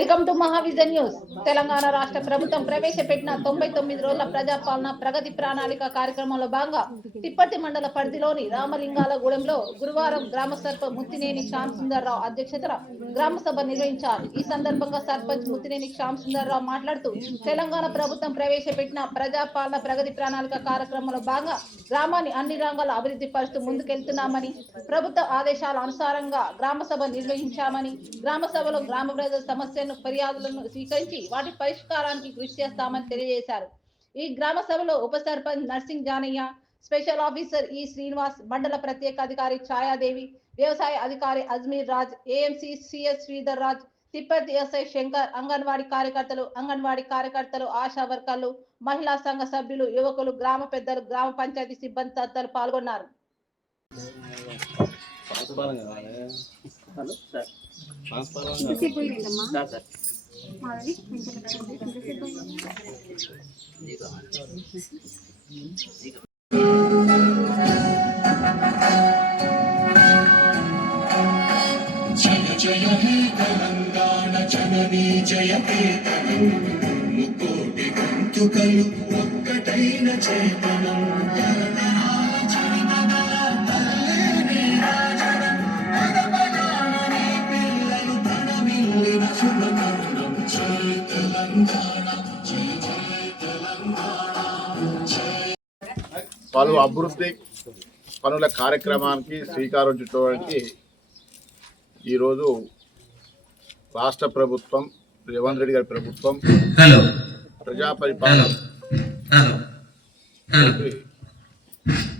Welcome to Mahavision news. Telangana రాష్ట్ర ప్రభుత్వం ప్రవేశపెట్టిన 99 రోజుల ప్రజాపాలన ప్రగతి ప్రణాళిక కార్యక్రమంలో భాగంగా తిప్పర్తి మండల పరిధిలోని రామలింగాలగూడెంలో గురువారం గ్రామ సర్పంచ్ ముత్తినేని శ్యామ్ సుందర్రావు అధ్యక్షతన గ్రామ సభ నిర్వహించారు. ఈ సందర్భంగా సర్పంచ్ ముత్తినేని శ్యామ్ సుందర్రావు మాట్లాడుతూ తెలంగాణ ప్రభుత్వం ప్రవేశపెట్టిన ప్రజాపాలన ప్రగతి ప్రణాళిక కార్యక్రమంలో భాగంగా గ్రామాన్ని అన్ని రంగాల అభివృద్ధి పరుస్తూ ముందుకెళ్తున్నామని, ప్రభుత్వ ఆదేశాల అనుసారంగా గ్రామ సభ నిర్వహించామని, గ్రామ సభలో గ్రామ ప్రజల సమస్యలను ఫిర్యాదులను స్వీకరించి వాటి పరిష్కారానికి కృషి చేస్తామని తెలియజేశారు. ఈ గ్రామ సభలో ఉప sarpanch Narsing Janaiah, special officer E Srinivas, మండల ప్రత్యేక అధికారి ఛాయాదేవి, వ్యవసాయ అధికారి Ajmeer Raj, AMC CS Sridhar Raj, Thipparthi SI Shankar, anganwadi కార్యకర్తలు, ఆశా వర్కర్లు, మహిళా సంఘ సభ్యులు, యువకులు, గ్రామ పెద్దలు, గ్రామ పంచాయతీ సిబ్బంది తదితరులు పాల్గొన్నారు. జయ హే తెలంగాణ జననీ జయకేతనం, ముకోటి గొంతుకలు ఒక్కటైన చేతనం, పిల్లలు ప్రణమిల్లిన శుభకరణం. జయ తెలంగాణ, జయ జయ తెలంగాణ. పలు అభివృద్ధి పనుల కార్యక్రమానికి శ్రీకారం చుట్టడానికి ఈరోజు రాష్ట్ర ప్రభుత్వం, రేవంత్ రెడ్డి గారి ప్రభుత్వం ప్రజా పరిపాలన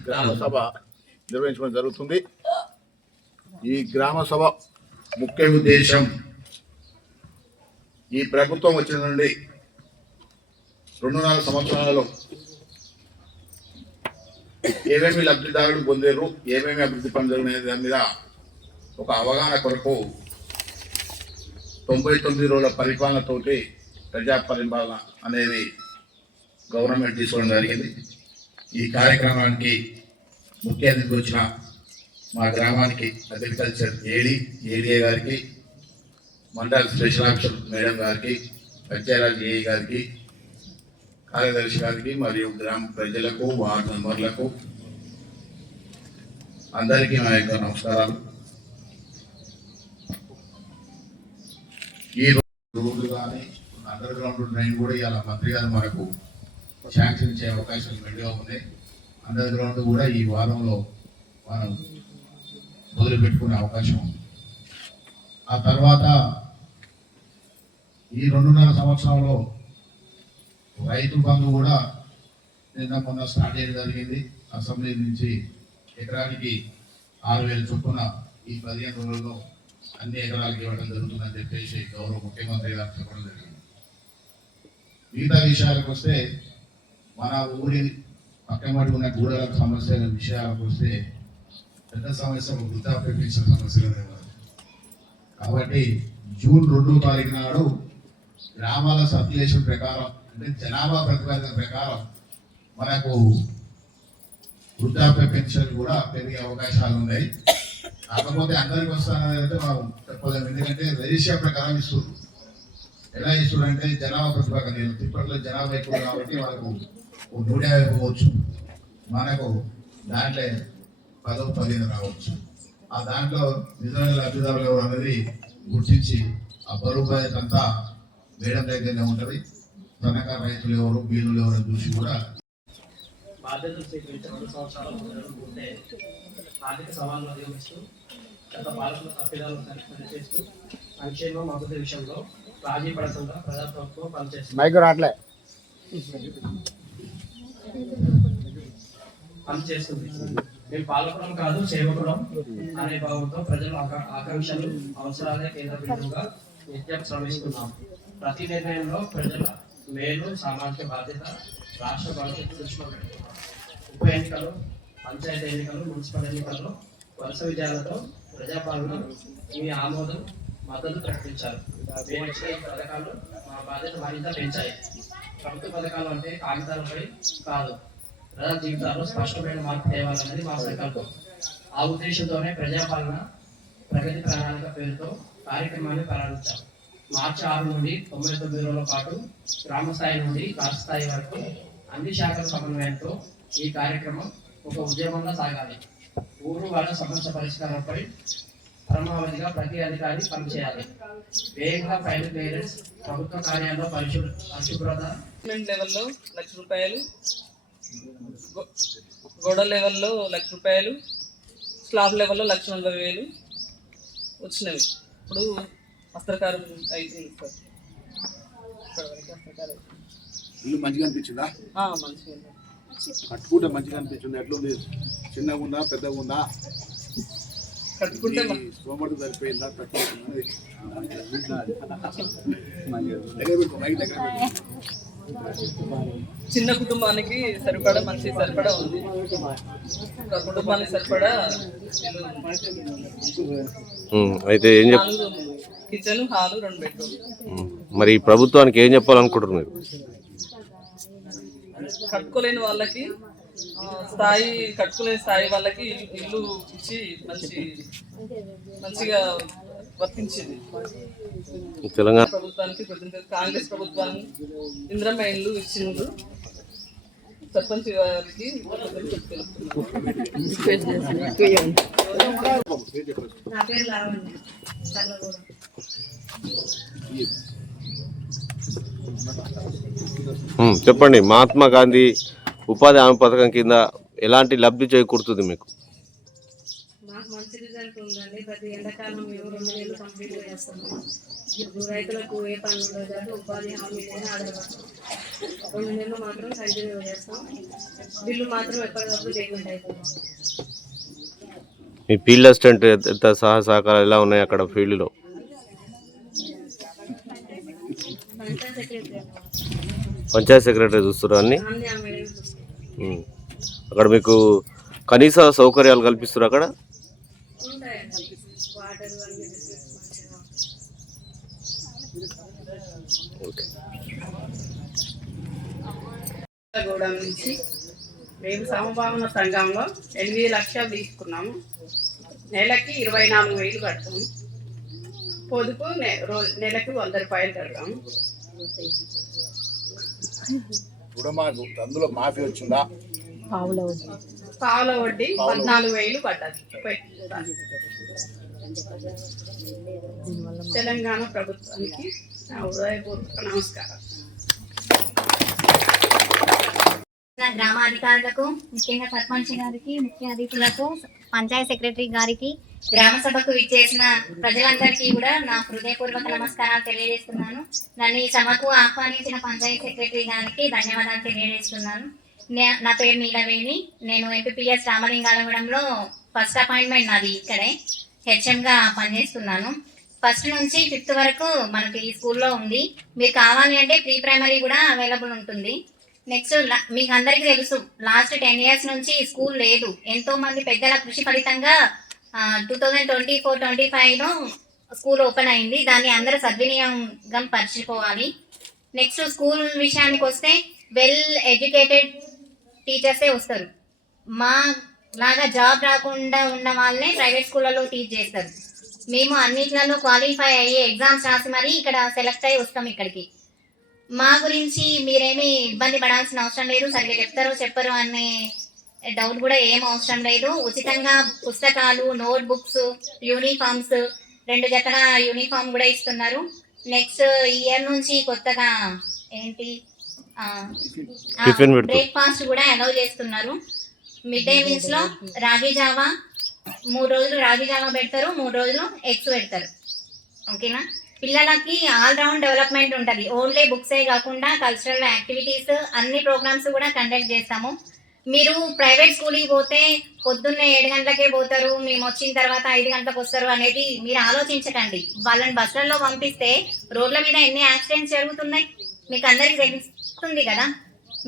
గ్రామ సభ నిర్వహించడం జరుగుతుంది. ఈ గ్రామ సభ ముఖ్య ఉద్దేశం, ఈ ప్రభుత్వం వచ్చిన నుండి 2.5 సంవత్సరాలలో ఏమేమి లబ్ధిదారులు పొందారు, ఏమేమి అభివృద్ధి పనులు జరిగిన దాని మీద ఒక అవగాహన కొరకు 99 రోజుల పరిపాలనతోటి ప్రజా పరిపాలన అనేది గవర్నమెంట్ తీసుకోవడం జరిగింది. ఈ కార్యక్రమానికి ముఖ్య అతిథికి వచ్చిన మా గ్రామానికి అగ్రికల్చర్ ఏడీఏ గారికి, మండల స్పెషల్ ఆఫీసర్ మేడం గారికి, పంచాయరాజ్ ఏఈ గారికి, కార్యదర్శి గారికి మరియు గ్రామ ప్రజలకు, వార్డు మెంబర్లకు అందరికీ నా యొక్క నమస్కారాలు. ఈ రోడ్లు కానీ అండర్ గ్రౌండ్ డ్రైన్ కూడా ఇవాళ మంత్రి గారు మనకు శాంక్షన్ ఇచ్చే అవకాశం మెండుగా ఉన్నాయి. అండర్ గ్రౌండ్ కూడా ఈ వారంలో మనం మొదలు పెట్టుకునే అవకాశం ఉంది. ఆ తర్వాత ఈ 2.5 సంవత్సరంలో రైతు బంధు కూడా నిన్న మొన్న స్టార్ట్ చేయడం జరిగింది. అసెంబ్లీ నుంచి ఎకరానికి 6,000 చొప్పున ఈ 15 రోజుల్లో అన్ని ఎకరాలకు ఇవ్వడం జరుగుతుందని చెప్పేసి గౌరవ ముఖ్యమంత్రి గారు చెప్పడం జరిగింది. మిగతా విషయాలకు వస్తే, మన ఊరి పక్కమటి ఉన్న గూడలకు సమస్యల విషయాలకు వస్తే పెద్ద సమస్య వృద్ధాప్య పెన్షన్ సమస్యలు. కాబట్టి జూన్ 2వ తారీఖు నాడు గ్రామాల సర్క్యులేషన్ ప్రకారం, అంటే జనాభా ప్రతిపాదన ప్రకారం మనకు వృద్ధాప్య పెన్షన్ కూడా పెరిగే అవకాశాలు ఉన్నాయి. కాకపోతే అందరికి వస్తానైతే మనం చెప్పలేము, ఎందుకంటే రిజిస్టర్ ప్రకారం ఇస్తున్నారు. ఎలా ఇస్తున్నారంటే జనాభా ప్రతిపాదన, తిప్పట్లో జనాభా ఎక్కువ కాబట్టి వాళ్ళకు 150 పోవచ్చు, మనకు దాంట్లో 10-15 రావచ్చు. ఆ దాంట్లో నిజమైన లబ్ధిదారులు ఎవరు అనేది గుర్తించి ఆ బరువు బాధ్యత అంతా మేడం దగ్గరనే ఉంటుంది. సన్నకారు రైతులు ఎవరు, బీనులు ఎవరు చూసి కూడా బాధ్యతలు స్వీకరించి 2 సంవత్సరాలు ఉంటే ఆర్థిక సవాళ్ళను అధిగమిస్తూ గత పాలకుల తప్పిదాలను పనిచేస్తూ సంక్షేమం అభివృద్ధి విషయంలో రాజీ పడకుండా ప్రజాప్రభుత్వం పనిచేస్తుంది. మేము పాలకులం కాదు సేవకులం అనే భావంతో ప్రజల ఆకాంక్షలు, అవసరాలే కేంద్ర బిందువుగా నిత్యం శ్రమిస్తున్నాం. ప్రతి నిర్ణయంలో ప్రజల మేలు, సామాజిక బాధ్యత, రాష్ట్ర భవిష్యత్తు దృష్టిలో పెడుతున్నాం. ఉప ఎన్నికలు, పంచాయతీ ఎన్నికలు, మున్సిపల్ ఎన్నికల్లో వరుస విజయాలతో ప్రజాపాలన మీ ఆమోదం, మద్దతు ప్రకటించారు. మేము ఇచ్చిన ఈ పథకాలు మా బాధ్యత మరింత పెంచాయి. ప్రభుత్వ పథకాలు అంటే కాగితాలపై కాదు, ప్రజల జీవితాల్లో స్పష్టమైన మార్పు తేవాలనేది మా సంకల్పం. ఆ ఉద్దేశంతోనే ప్రజాపాలన ప్రగతి ప్రణాళిక పేరుతో కార్యక్రమాన్ని ప్రారంభించాం. మార్చి 6 నుండి 99 రోజుల పాటు గ్రామ స్థాయి నుండి రాష్ట్ర స్థాయి వరకు అన్ని శాఖల సమన్వయంతో ఈ కార్యక్రమం ఒక ఉద్యమంగా సాగాలి. ఊరు వాళ్ళ సమస్య పరిష్కారంపై పరమావధిగా ప్రతి అధికారి పనిచేయాలి. వేగంగా ఫైల్ క్లియరెన్స్, ప్రభుత్వ కార్యాలయంలో పరిశుభ్రత లెవెల్లో ₹1,00,000, గోడ లెవెల్లో ₹1,00,000, స్లాబ్ లెవెల్లో ₹1,40,000 వచ్చినవి. ఇప్పుడు వస్త్రకారం అవుతుంది సార్. ఇప్పటివరకు వస్త్రకారం ఇల్లు మంచిగా అనిపించిందా? మంచిగా ఉంది. కట్టుకుంటే మంచిగా అనిపించింది. ఎట్లుంది? చిన్నగా ఉందా, పెద్దగా ఉందా? కట్టుకుంటే సోమవారం సరిపోయిందా? చిన్న కుటుంబానికి సరిపడా సరిపడా ఉంది. ఒక కుటుంబానికి సరిపడా అయితే ఏం కిచెన్, హాలు, 2 బెడ్రూమ్. మరి ఈ ప్రభుత్వానికి ఏం చెప్పాలనుకుంటారు మీరు? కట్టుకోలేని వాళ్ళకి కట్టుకోలేని స్థాయి వాళ్ళకి ఇల్లు ఇచ్చి మంచిగా వర్తించింది. తెలంగాణ ప్రభుత్వానికి కాంగ్రెస్ ప్రభుత్వాన్ని ఇంద్రమ్మ ఇల్లు ఇచ్చిండ్రు. సర్పంచ్ గారికి నా పేరు లావణ్య. చెప్పండి. మహాత్మా గాంధీ ఉపాధి హామీ పథకం కింద ఎలాంటి లబ్ధి చేకూరుతుంది మీకు? మాకు మంచి రిజల్ట్ ఉందండి. ప్రతి ఎండాకాలం మేము 2 నెలలు కంప్లీట్ చేస్తాము. రైతులకు ఏ పని ఉండదు, ఉపాధి హామీ మీద ఆధారపడతాం. 2 నెలలు మాత్రం కంటిన్యూ చేస్తాం. బిల్లు మాత్రం ఎప్పటికప్పుడు పేమెంట్ అవుతుంది. మీ ఫీల్డ్ అసిస్టెంట్ ఎంత సహకారాలు ఎలా ఉన్నాయి అక్కడ ఫీల్డ్లో? పంచాయత్ సెక్రటరీ చూస్తారు అన్ని. అక్కడ మీకు కనీస సౌకర్యాలు కల్పిస్తారు అక్కడ? ఉంటాయండి. వాటర్ గూడెం నుంచి మేము సమభావన సంఘంలో 8 లక్షలు తీసుకున్నాము. నెలకి 24,000 కడతాము. పొదుపు నెలకు ₹100 కడతాము. మాకు అందులో మాఫీ వచ్చిందా? పావుల వడ్డీ 14,000 పడ్డది. తెలంగాణ ప్రభుత్వానికి నా హృదయపూర్వక నమస్కారం. గ్రామ అధికారులకు, ముఖ్యంగా సర్పంచ్ గారికి, ముఖ్య అతిథులకు, పంచాయత్ సెక్రటరీ గారికి, గ్రామ సభకు విచ్చేసిన ప్రజలందరికీ కూడా నా హృదయపూర్వక నమస్కారాలు తెలియజేస్తున్నాను. నన్ను ఈ సభకు ఆహ్వానించిన పంచాయత్ సెక్రటరీ గారికి ధన్యవాదాలు తెలియజేస్తున్నాను. నా పేరు నీలవేణి. నేను ఎంపీపీఎస్ రామలింగాలగూడెంలో ఫస్ట్ అపాయింట్మెంట్ నాది. ఇక్కడే హెచ్ఎంగా పనిచేస్తున్నాను. 1st నుంచి 5th వరకు మనకి ఈ స్కూల్లో ఉంది. మీరు కావాలి అంటే ప్రీ ప్రైమరీ కూడా అవైలబుల్ ఉంటుంది. నెక్స్ట్ మీకు అందరికీ తెలుసు, లాస్ట్ 10 years నుంచి స్కూల్ లేదు. ఎంతో మంది పెద్దల కృషి ఫలితంగా 2024-25లో స్కూల్ ఓపెన్ అయింది. దాన్ని అందరూ సద్వినియోగం పరచుకోవాలి. నెక్స్ట్ స్కూల్ విషయానికి వస్తే వెల్ ఎడ్యుకేటెడ్ టీచర్సే వస్తారు. మా లాగా జాబ్ రాకుండా ఉన్న వాళ్ళనే ప్రైవేట్ స్కూళ్ళలో టీచ్ చేస్తారు. మేము అన్నిట్లలో క్వాలిఫై అయ్యి ఎగ్జామ్స్ రాసి మరీ ఇక్కడ సెలెక్ట్ అయ్యి వస్తాం ఇక్కడికి. మా గురించి మీరేమీ ఇబ్బంది పడాల్సిన అవసరం లేదు. సరిగ్గా చెప్తారో చెప్పరు అనే డౌట్ కూడా ఏం అవసరం లేదు. ఉచితంగా పుస్తకాలు, నోట్ బుక్స్, యూనిఫామ్స్, 2 జతల యూనిఫామ్ కూడా ఇస్తున్నారు. నెక్స్ట్ ఇయర్ నుంచి కొత్తగా బ్రేక్ఫాస్ట్ కూడా అలౌ చేస్తున్నారు. మిడ్ డే మీల్స్ లో రాగి జావా 3 రోజులు రాగి జావా పెడతారు, 3 రోజులు ఎగ్స్ పెడతారు. ఓకేనా? పిల్లలకి ఆల్ రౌండ్ డెవలప్మెంట్ ఉంటుంది. ఓన్లీ బుక్సే కాకుండా కల్చరల్ యాక్టివిటీస్, అన్ని ప్రోగ్రామ్స్ కూడా కండక్ట్ చేస్తాము. మీరు ప్రైవేట్ స్కూల్కి పోతే పొద్దున్నే 7 గంటలకే పోతారు, మేము వచ్చిన తర్వాత 5 గంటలకు వస్తారు అనేది మీరు ఆలోచించకండి. వాళ్ళని బస్సులలో పంపిస్తే రోడ్ల మీద ఎన్ని యాక్సిడెంట్స్ జరుగుతున్నాయి మీకు అందరికి తెలుస్తుంది కదా.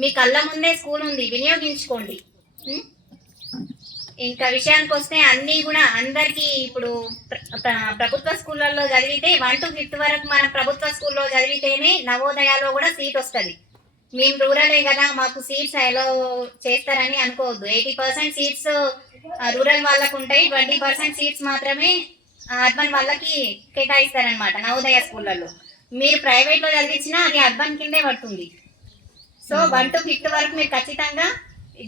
మీ కళ్ళ ముందే స్కూల్ ఉంది, వినియోగించుకోండి. ఇంకా విషయానికి వస్తే అన్నీ కూడా అందరికీ ఇప్పుడు ప్రభుత్వ స్కూళ్ళల్లో చదివితే 1 to 5th వరకు మనం ప్రభుత్వ స్కూల్లో చదివితేనే నవోదయాలో కూడా సీట్ వస్తుంది. మేము రూరలే కదా, మాకు సీట్స్ అలో చేస్తారని అనుకోవద్దు. 80% సీట్స్ రూరల్ వాళ్ళకు ఉంటాయి, 20% సీట్స్ మాత్రమే అర్బన్ వాళ్ళకి కేటాయిస్తారనమాట నవోదయ స్కూళ్ళల్లో. మీరు ప్రైవేట్ లో చదివించినా అది అర్బన్ కిందే పడుతుంది. సో 1 to 5th వరకు మీరు ఖచ్చితంగా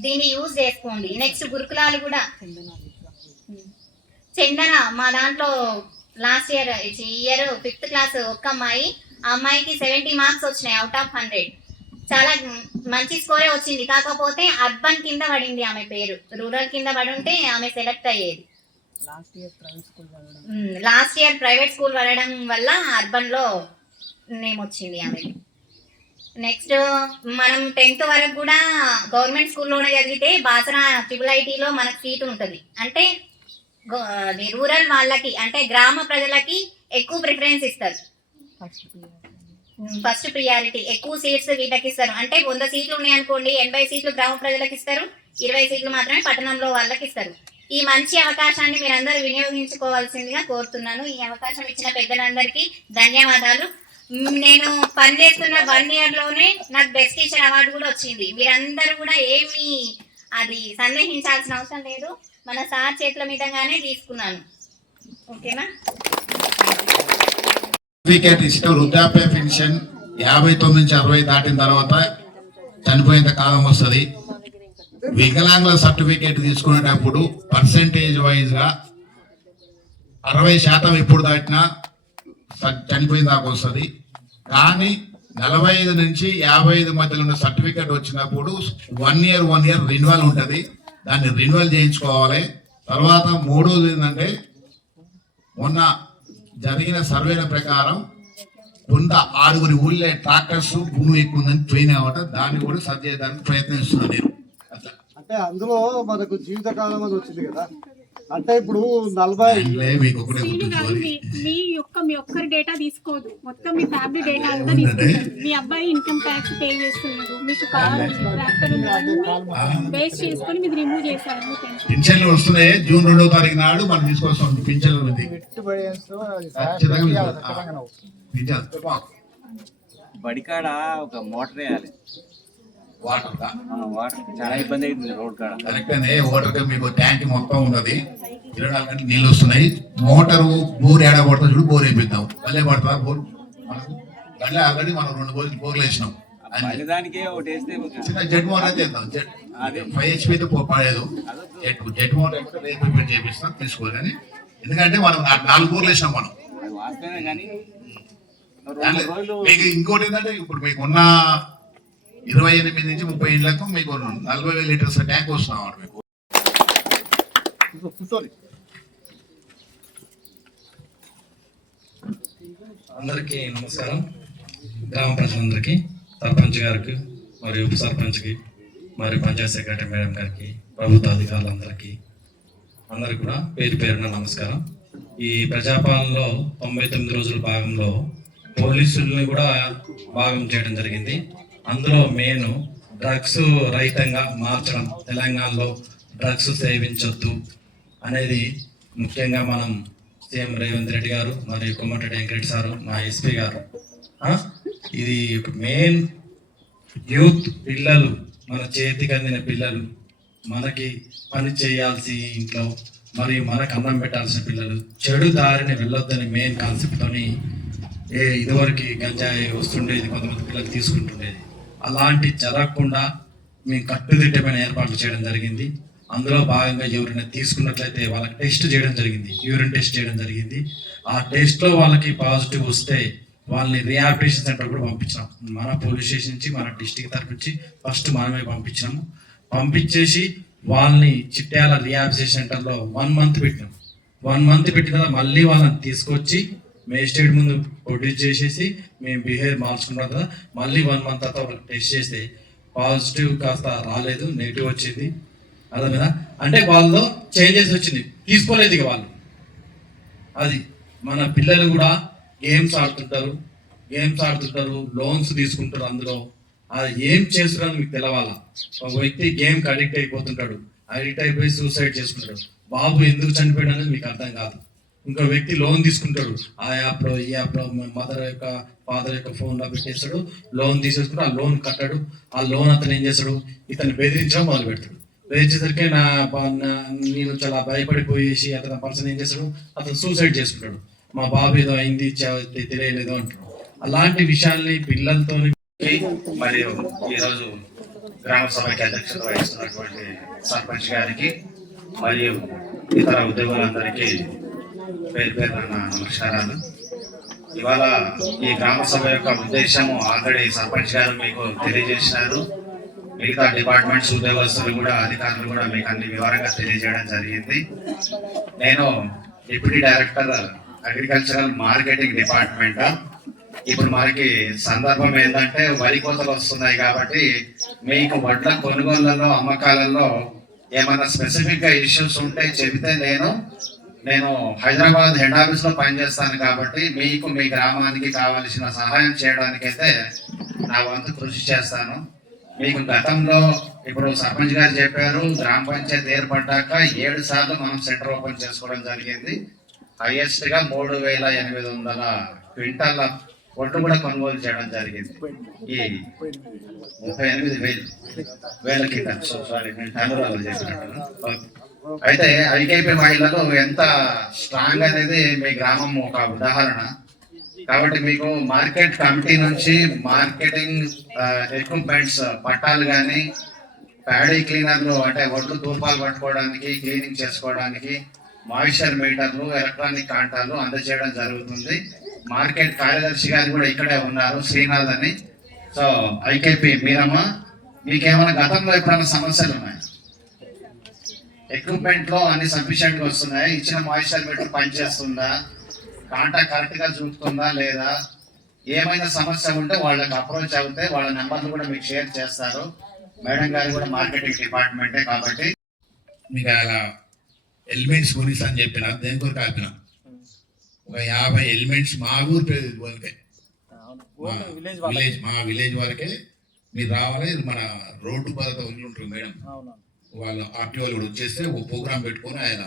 దీన్ని యూజ్ చేసుకోండి. నెక్స్ట్ గురుకులాలు కూడా చందన మా దాంట్లో లాస్ట్ ఇయర్ ఈ ఇయర్ 5th క్లాస్ ఒక్క అమ్మాయి, ఆ అమ్మాయికి 70 మార్క్స్ వచ్చినాయి అవుట్ ఆఫ్ 100. చాలా మంచి స్కోరే వచ్చింది. కాకపోతే అర్బన్ కింద పడింది ఆమె పేరు, రూరల్ కింద పడి ఉంటే ఆమె సెలెక్ట్ అయ్యేది. లాస్ట్ ఇయర్ ప్రైవేట్ స్కూల్ పడడం వల్ల అర్బన్ లో నేమ్ వచ్చింది ఆమెకి. నెక్స్ట్ మనం 10th వరకు కూడా గవర్నమెంట్ స్కూల్లోనే చదివితే బాసరా IIITలో మనకు సీట్ ఉంటుంది. అంటే రూరల్ వాళ్ళకి అంటే గ్రామ ప్రజలకి ఎక్కువ ప్రిఫరెన్స్ ఇస్తారు. ఫస్ట్ ప్రియారిటీ ఎక్కువ సీట్స్ వీళ్ళకి ఇస్తారు. అంటే 100 సీట్లు ఉన్నాయి అనుకోండి, 80 సీట్లు గ్రామ ప్రజలకు ఇస్తారు, 20 సీట్లు మాత్రమే పట్టణంలో వాళ్ళకి ఇస్తారు. ఈ మంచి అవకాశాన్ని మీరందరూ వినియోగించుకోవాల్సిందిగా కోరుతున్నాను. ఈ అవకాశం ఇచ్చిన పెద్దలందరికీ ధన్యవాదాలు. నేను పనిచేస్తున్న 1 year లోనే నాకు బెస్ట్ టీచర్ అవార్డు కూడా వచ్చింది. మీరందరూ కూడా ఏమి అది సందేహించాల్సిన అవసరం లేదు, మన సార్ చేతుల మీదగానే తీసుకున్నాను. ఓకేనా? సర్టిఫికేట్ ఇస్తే వృద్ధాప్య పెన్షన్ 59 నుంచి 60 దాటిన తర్వాత చనిపోయేంత కాలం వస్తుంది. వికలాంగుల సర్టిఫికేట్ తీసుకునేటప్పుడు పర్సెంటేజ్ వైజ్ గా 60% ఎప్పుడు దాటినా చనిపోయిన దాకా వస్తుంది. కానీ 45 నుంచి 55 మధ్యలో ఉన్న సర్టిఫికేట్ వచ్చినప్పుడు 1 year రెన్యువల్ ఉంటుంది. దాన్ని రెన్యువల్ చేయించుకోవాలి. తర్వాత మూడోది ఏంటంటే మొన్న జరిగిన సర్వేల ప్రకారం కొంత 6 ఊళ్ళే ట్రాక్టర్స్ భూమి ఎక్కువ ఉందని ట్రైన్ అవ్వట, దాన్ని కూడా సరి చేయడానికి ప్రయత్నిస్తున్నారు నేను. అట్లా అంటే అందులో మనకు జీవితకాలం అని వచ్చింది కదా, అంటే ఇప్పుడు 40 మీకు ఒకటే మీ ఒక్కరి డేటా తీసుకోదు, మొత్తం మీ ఫ్యామిలీ డేటా అంతా తీసుకుంటారు. మీ అబ్బాయి ఇన్కమ్ ట్యాక్స్ పే చేస్తున్నాడు, మీకు కావాలి ట్రాక్టర్ బేస్ చేసుకొని మీకు రిమూవ్ చేశారు. పింఛన్లు వస్తున్నాయి. జూన్ 2వ తారీఖు నాడు మనం తీసుకొస్తాం పింఛన్లు. బడికాడ ఒక మోటార్ వేయాలి, వాటర్ చాలా ఇబ్బంది అవుతుంది రోడ్ కాడ. కరెక్ట్. వాటర్ మీకు ట్యాంక్ మొత్తం ఉన్నది, 24 గంటలు నీళ్ళు వస్తున్నాయి. మోటారు బోర్ ఏడా పడుతుంది చూడు, బోర్ వేపిద్దాం. మళ్ళీ పడుతుందా బోర్? మళ్ళీ ఆల్రెడీ మనం 2 బోర్లు వేసినాం. దానికే ఒకటి వేస్తే చిన్న జెట్ మోటార్ చేద్దాం. 5 HP తో పడేదు. జెట్ మోటార్ చేపిస్తాం, తీసుకోవాలి. ఎందుకంటే మనం 4 బోర్లు వేసినాం మనం. వాస్తవమే కానీ మీకు ఇంకోటి ఏంటంటే ఇప్పుడు మీకున్న 28 నుంచి 30 ఏళ్లకు మీకు 40,000 లీటర్స్ ట్యాంక్ వస్తున్నాం. మీకు అందరికీ నమస్కారం. గ్రామ ప్రజలందరికీ, సర్పంచ్ గారికి మరియు ఉప సర్పంచ్కి మరియు పంచాయత్ సెక్రటరీ మేడం గారికి, ప్రభుత్వ అధికారులందరికీ అందరికీ కూడా పేరు పేరున నమస్కారం. ఈ ప్రజాపాలనలో 99 రోజుల భాగంలో పోలీసుల్ని కూడా భాగం చేయడం జరిగింది. అందులో మెయిన్ డ్రగ్స్ రహితంగా మార్చడం, తెలంగాణలో డ్రగ్స్ సేవించొద్దు అనేది ముఖ్యంగా మనం సీఎం రేవంత్ రెడ్డి గారు మరియు కోమటిరెడ్డి వెంకరెడ్డి సారు, మా ఎస్పీ గారు, ఇది మెయిన్ యూత్ పిల్లలు, మన చేతికి అందిన పిల్లలు, మనకి పని చేయాల్సి ఇంట్లో మరియు మనకు అన్నం పెట్టాల్సిన పిల్లలు చెడు దారిని వెళ్ళొద్దని మెయిన్ కాన్సెప్ట్తోని ఇదివరకు గంజాయి వస్తుండేది, కొంతమంది పిల్లలు తీసుకుంటుండేది. అలాంటి జరగకుండా మేము కట్టుదిట్టమైన ఏర్పాట్లు చేయడం జరిగింది. అందులో భాగంగా ఎవరైనా తీసుకున్నట్లయితే వాళ్ళకి టెస్ట్ చేయడం జరిగింది, యూరిన్ టెస్ట్ చేయడం జరిగింది. ఆ టెస్ట్లో వాళ్ళకి పాజిటివ్ వస్తే వాళ్ళని రీహాబిలిటేషన్ సెంటర్ కూడా పంపించినాం. మన పోలీస్ స్టేషన్ నుంచి, మన డిస్టిక్ తరఫు నుంచి ఫస్ట్ మనమే పంపించినాము. పంపించేసి వాళ్ళని చిట్యాల రీహాబిలిటేషన్ సెంటర్లో 1 month పెట్టినాం. 1 month పెట్టిన తర్వాత మళ్ళీ వాళ్ళని తీసుకొచ్చి మేజిస్ట్రేట్ ముందు ప్రొడ్యూస్ చేసేసి మేము బిహేవియర్ మార్చుకున్నాం కదా, మళ్ళీ 1 month తర్వాత వాళ్ళకి టెస్ట్ చేస్తే పాజిటివ్ కాస్త రాలేదు, నెగిటివ్ వచ్చింది. అర్థమైనా? అంటే వాళ్ళలో చేంజెస్ వచ్చింది, తీసుకోలేదు ఇక వాళ్ళు. అది మన పిల్లలు కూడా గేమ్స్ ఆడుతుంటారు, లోన్స్ తీసుకుంటారు. అందులో అది ఏం చేస్తున్నారని మీకు తెలవాలా. ఒక వ్యక్తి గేమ్కి అడిక్ట్ అయిపోతుంటాడు, అడిక్ట్ అయిపోయి సూసైడ్ చేసుకుంటాడు. బాబు ఎందుకు చనిపోయాడు అనేది మీకు అర్థం కాదు. ఇంకో వ్యక్తి లోన్ తీసుకుంటాడు, ఆ యాప్లో ఈ యాప్లో ఫాదర్ యొక్క ఫోన్లో పెట్టేస్తాడు, లోన్ తీసేసుకుంటాడు, ఆ లోన్ కట్టాడు. ఆ లోన్ అతను ఏం చేస్తాడు, ఇతను బెదిరించడం మొదలు పెడతాడు. బెదిరించేసరికి నేను చాలా భయపడిపోయేసి అతను పర్సన్ ఏం చేస్తాడు, అతను సూసైడ్ చేసుకుంటాడు. మా బాబు ఏదో అయింది తెలియలేదు అంటాడు. అలాంటి విషయాల్ని పిల్లలతో మరియు ఈరోజు గ్రామ సభకి అధ్యక్షత వహిస్తున్నటువంటి సర్పంచ్ గారికి మరియు ఇతర ఉద్యోగులందరికీ పేరు పేరున నమస్కారాలు. ఇవాళ ఈ గ్రామ సభ యొక్క ఉద్దేశము ఆల్రెడీ సర్పంచ్ గారు మీకు తెలియజేసినారు. మిగతా డిపార్ట్మెంట్స్ ఉద్యోగస్తులు కూడా అధికారులు కూడా మీకు అన్ని వివరంగా తెలియజేయడం జరిగింది. నేను deputy director agricultural marketing department. ఇప్పుడు మనకి సందర్భం ఏంటంటే వరి కోతలు వస్తున్నాయి కాబట్టి మీకు వడ్ల కొనుగోళ్లలో అమ్మకాలలో ఏమైనా స్పెసిఫిక్ గా ఇష్యూస్ ఉంటే చెబితే నేను హైదరాబాద్ హెడ్ ఆఫీస్ లో పనిచేస్తాను కాబట్టి మీకు మీ గ్రామానికి కావలసిన సహాయం చేయడానికైతే నా వంతు కృషి చేస్తాను. మీకు గతంలో ఇప్పుడు సర్పంచ్ గారు చెప్పారు, గ్రామ పంచాయతీ ఏర్పడ్డాక 7 సార్లు మనం సెంటర్ ఓపెన్ చేసుకోవడం జరిగింది. హైయెస్ట్ గా 3,800 క్వింటాల ఒడ్డు కూడా కొనుగోలు చేయడం జరిగింది. ఈ 38,000 కింద సారీ నేను టన్నులలో చెప్పినట్టు. అయితే ఐకేపీ మహిళలు ఎంత స్ట్రాంగ్ అనేది మీ గ్రామం ఒక ఉదాహరణ. కాబట్టి మీకు మార్కెట్ కమిటీ నుంచి మార్కెటింగ్ ఎక్విప్మెంట్స్ పట్టాలు కానీ ప్యాడీ క్లీనర్లు అంటే ఒడ్లు తూర్పాలు పట్టుకోవడానికి క్లీనింగ్ చేసుకోవడానికి మాయిశ్చర్ మీటర్లు ఎలక్ట్రానిక్ కాంటాలు అందజేయడం జరుగుతుంది. మార్కెట్ కార్యదర్శి గారు కూడా ఇక్కడే ఉన్నారు, శ్రీనాథ్ అని. సో ఐకేపీ మీరమ్మ, మీకేమైనా గతంలో ఎప్పుడైనా సమస్యలు ఉన్నాయి? ఎక్విప్మెంట్ లో అన్ని సఫిషియెంట్ గా వస్తున్నాయి? ఇచ్చిన మాయిశ్చర్ మీటర్ పనిచేస్తుందా? కాంటా కరెక్ట్ గా చూపుతుందా లేదా? ఏమైనా సమస్య ఉంటే వాళ్ళకి అప్రోచ్ అవుతే వాళ్ళ నెంబర్లు కూడా మీకు షేర్ చేస్తారు. మేడం గారు కూడా మార్కెటింగ్ డిపార్ట్మెంటే కాబట్టి మీకు అలా ఎలిమెంట్స్ కొనిస్తా అని చెప్పిన దేని కొరకు ఆపిన ఒక 50 ఎలిమెంట్స్ మా ఊరు మా విలేజ్ వరకే మీరు రావాలి. మన రోడ్డు భద్రత వదిలి ఉంటారు మేడం, వాళ్ళ ఆర్టీఓ కూడా వచ్చేస్తే ఒక ప్రోగ్రామ్ పెట్టుకొని ఆయన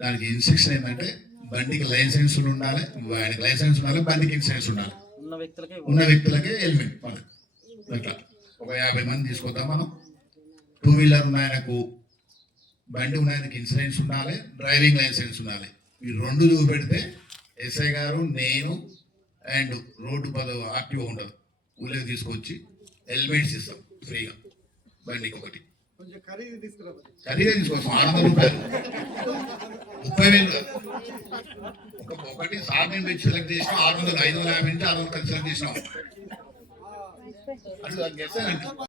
దానికి ఇన్స్ట్రక్షన్ ఏంటంటే బండికి లైసెన్స్ ఉండాలి, ఆయనకి లైసెన్స్ ఉండాలి, బండికి ఇన్సూరెన్స్ ఉండాలి. ఉన్న వ్యక్తులకే హెల్మెట్ మనకి అట్లా ఒక 50 మంది తీసుకొద్దాం మనం. 2 వీలర్ ఉన్న ఆయనకు, బండి ఉన్న ఆయనకి ఇన్సూరెన్స్ ఉండాలి, డ్రైవింగ్ లైసెన్స్ ఉండాలి. ఈ 2 చూపెడితే ఎస్ఐ గారు, నేను అండ్ రోడ్డు ఆర్టీఓ ఉండదు, ఊళ్ళకి తీసుకొచ్చి హెల్మెట్స్ ఇస్తాం ఫ్రీగా. బండికి ఒకటి ఖరీదే తీసుకోవచ్చు, 600 రూపాయలు, 30,000 ఒకటి సార్ని పెట్టి సెలెక్ట్ చేసినాం. 600, 550 నుంచి 600 సెలెక్ట్ చేసినాం. అట్లా